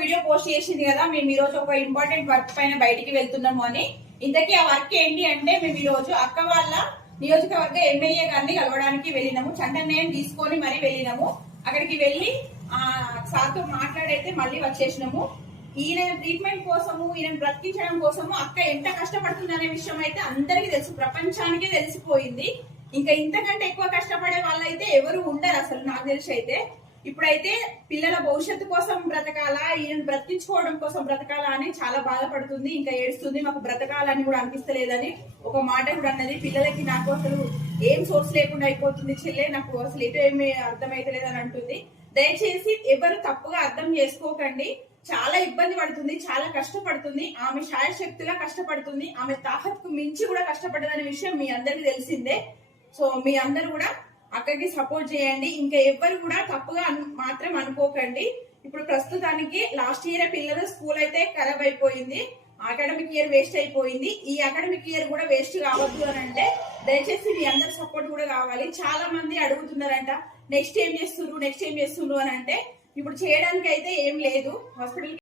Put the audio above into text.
Video post చేసింది కదా మేము ఈ రోజు ఒక ఇంపార్టెంట్ వర్క్ పైన బయటికి వెళ్తున్నాము అని. ఇంతకీ ఆ వర్క్ ఏంటి అంటే మేము ఈ రోజు అక్క వాళ్ళ నియోజకవర్గ ఎమ్మెల్యే గారిని కలవడానికి వెళ్ళినాము. చంటన్నయ్యని తీసుకొని మరీ వెళ్ళినాము. అక్కడికి వెళ్ళి ఆ సార్తో మాట్లాడైతే మళ్ళీ వచ్చేసినాము. ఈయన ట్రీట్మెంట్ కోసము ఈయన బ్రతికించడం కోసము అక్క ఎంత కష్టపడుతుందనే విషయం అయితే అందరికీ తెలుసు. ప్రపంచానికే తెలిసిపోయింది. ఇంకా ఇంతకంటే ఎక్కువ కష్టపడే వాళ్ళైతే ఎవరు ఉండరు అసలు నాకు తెలిసి అయితే. ఇప్పుడైతే పిల్లల భవిష్యత్తు కోసం బ్రతకాలా? ఈయన బ్రతికించుకోవడం కోసం బ్రతకాలా అని చాలా బాధపడుతుంది. ఇంకా ఏడుస్తుంది మాకు బ్రతకాలని కూడా అనిపిస్తలేదని ఒక మాట కూడా అన్నది. పిల్లలకి నాకు అసలు ఏం సోర్స్ లేకుండా అయిపోతుంది చెల్లె. నాకు అసలు ఎటు ఏమి అర్థమైతలేదు అని అంటుంది. దయచేసి ఎవరు తప్పుగా అర్థం చేసుకోకండి. చాలా ఇబ్బంది పడుతుంది చాలా కష్టపడుతుంది. ఆమె శాయశక్తిలా కష్టపడుతుంది. ఆమె తాహత్కు మించి కూడా కష్టపడ్డదనే విషయం మీ అందరికీ తెలిసిందే. సో మీ అందరు కూడా అక్కడికి సపోర్ట్ చేయండి. ఇంకా ఎవ్వరు కూడా తప్పుగా మాత్రం అనుకోకండి. ఇప్పుడు ప్రస్తుతానికి లాస్ట్ ఇయర్ పిల్లల స్కూల్ అయితే ఖరాబ్ అయిపోయింది. అకాడమిక్ ఇయర్ వేస్ట్ అయిపోయింది. ఈ అకాడమిక్ ఇయర్ కూడా వేస్ట్ కావద్దు అని అంటే దయచేసి మీ అందరి సపోర్ట్ కూడా కావాలి. చాలా మంది అడుగుతున్నారంట నెక్స్ట్ ఏం చేస్తున్నారు నెక్స్ట్ ఏం చేస్తున్నారు అని అంటే ఇప్పుడు చేయడానికి అయితే ఏం లేదు. హాస్పిటల్